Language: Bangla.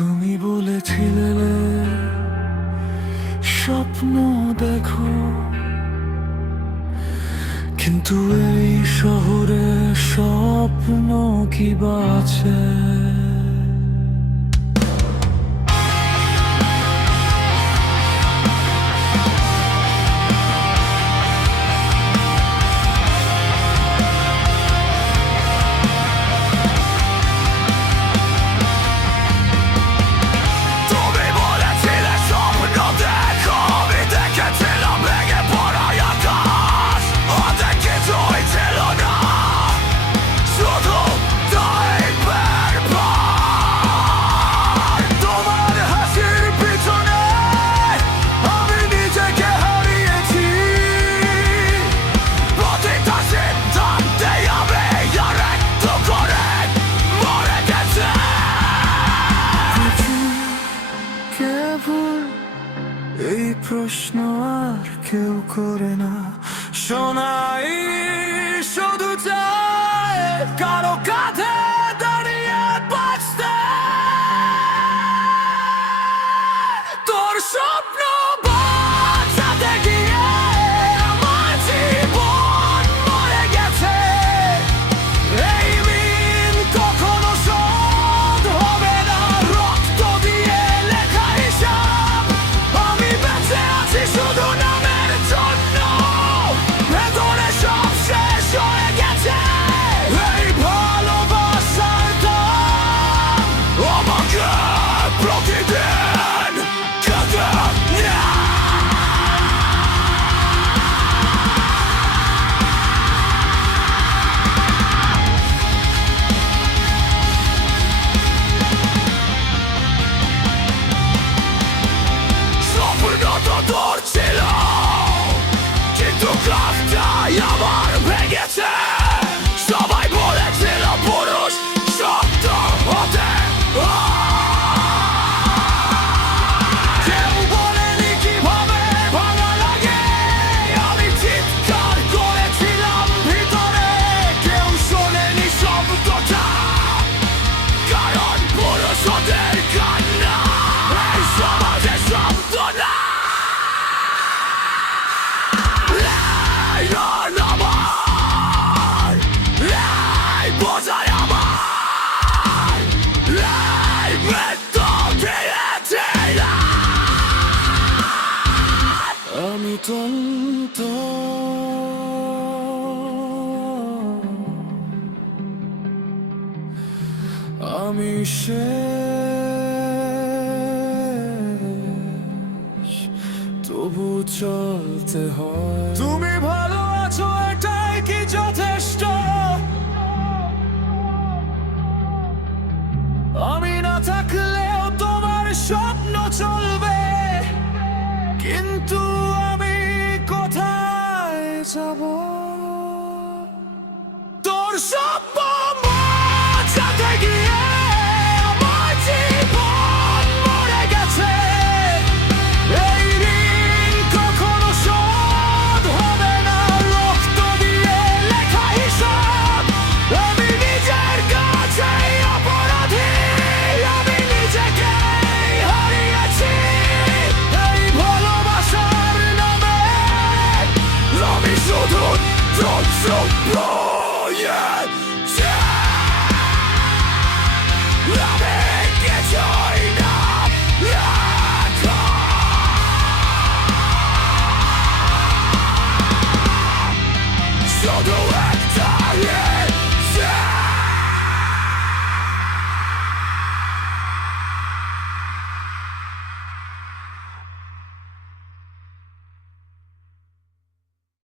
তুমি বলেছিলে স্বপ্ন দেখো, কিন্তু এই শহরে স্বপ্ন কি বা আছে? এই প্রশ্ন আর কেউ করে না, শোনাই শুধু চায় কারো কাঁধে দাঁড়িয়ে বাঁচতে। তোর স্বপ্ন বাঁচাতে গিয়ে আমার জীবন মরে গেছে। এই ঋণ কখনো শোধ হবে না, রক্ত দিয়ে লেখা হিসাব। আমি বেঁচে আছি শুধু নামের জন্য, ভেতরে সব শেষ হয়ে গেছে। এই ভালোবাসার দাম আমাকে প্রতিদিন খেতে নেয়। স্বপ্নটা তোর ছিল, কিন্তু কাজটাই আমার ভেঙেছে। সবাই বলেছিল পুরুষ শক্ত হতে, কেউ বলেনি কিভাবে ভাঙা লাগে। আমি চিৎকার করেছিলাম ভিতরে, কেউ শোনেনি শব্দটা, কারণ পুরুষ ওদের কান্না এই সমাজে শব্দ না। আমি তন্ত আমি শেষ, তবু চলতে হয়। তুমি ভালো আছো এটাই কি যথেষ্ট? আমি না থাকলেও তোমার স্বপ্ন চলবে, কিন্তু আমি কোথায় যাব? তোর স্বপ্ন বাঁচাতে গিয়ে